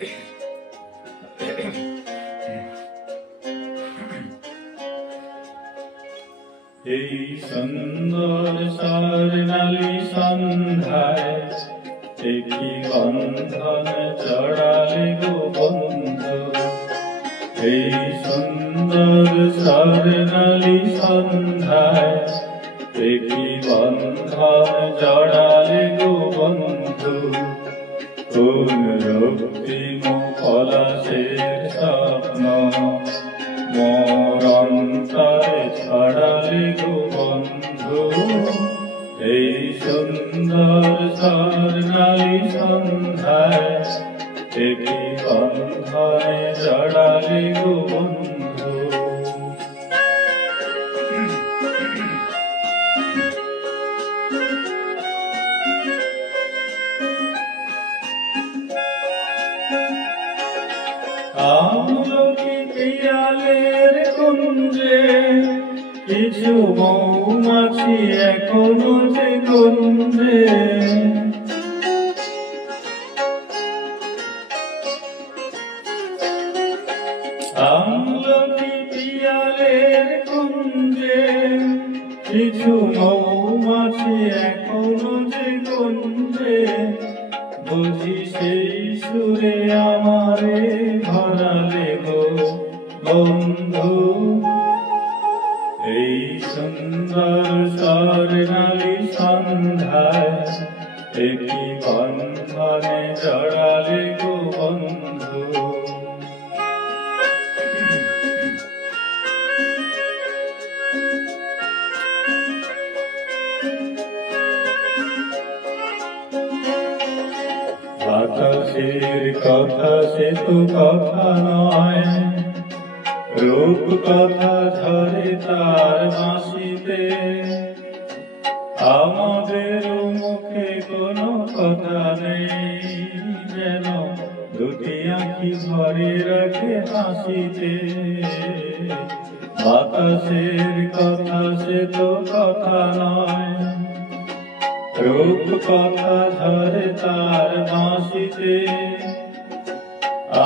এই সুন্দর স্বর্ণালী সন্ধ্যায় একই বন্ধন জড়ালে গো বন্ধু। এই সুন্দর স্বর্ণালী সন্ধ্যায় একই বন্ধন জড়ালে গো বন্ধু। কোন রক্তিম পলাশের স্বপ্ন মোর অন্তরে ছড়ালে গো বন্ধু। এই সুন্দর স্বর্ণালী সন্ধ্যায় একই বন্ধনে জড়ালে গো বন্ধু। আমলকি পিয়ালের কুঞ্জে কিছু মৌমাছি এখনো যে গুঞ্জে। আমলকি পিয়ালের কুঞ্জে কিছু মৌমাছি এখনো যে গুঞ্জে। বুঝি সেই সুরে আমারে ভরালে গো বন্ধু। এই সুন্দর স্বর্ণালী সন্ধ্যায় একই বন্ধনে জড়ালে গো বন্ধু। বাতাসের কথা সে তো কথা নয়, রূপ কথা ঝরে তার বাঁশিতে। আমাদের মুখে কোনো কথা নেই, যেন দুটি আঁখি ভরে রাখে হাসিতে। বাতাসের কথা সে তো কথা নয়, রূপ কথা ঝরে তার বাঁশিতে।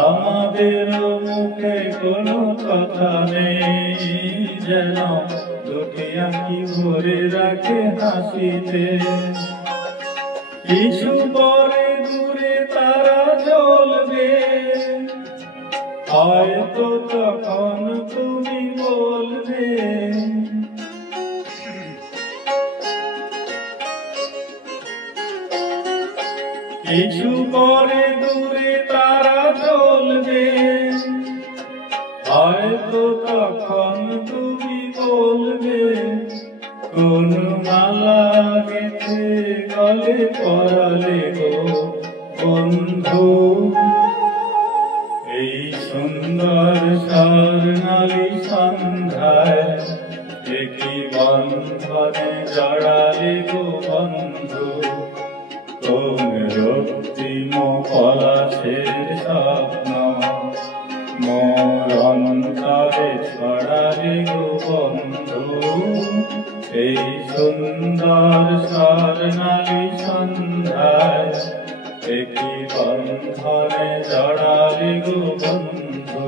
আমাদের মুখে কোনো কথা নেই, যেন দুটি আঁখি ভরে রাখে হাসিতে। কিছু পরে দূরে তারা জ্বলবে, হয়তো তখন তুমি বলবে। কিছু পরে দূরে তারা জ্বলবে, হয়তো তখন তুমি বলবে। কোন মালা গেথে গলে পরালে গো বন্ধু। এই সুন্দর স্বর্ণালী সন্ধ্যায় একই বন্ধনে জড়ালে গো বন্ধু। কোন রক্তিম পলাশের স্বপ্ন মোর অন্তরে ছড়ালে গো বন্ধু। এই সুন্দর স্বর্ণালী সন্ধ্যায় একই বন্ধনে জড়ালে গো বন্ধু।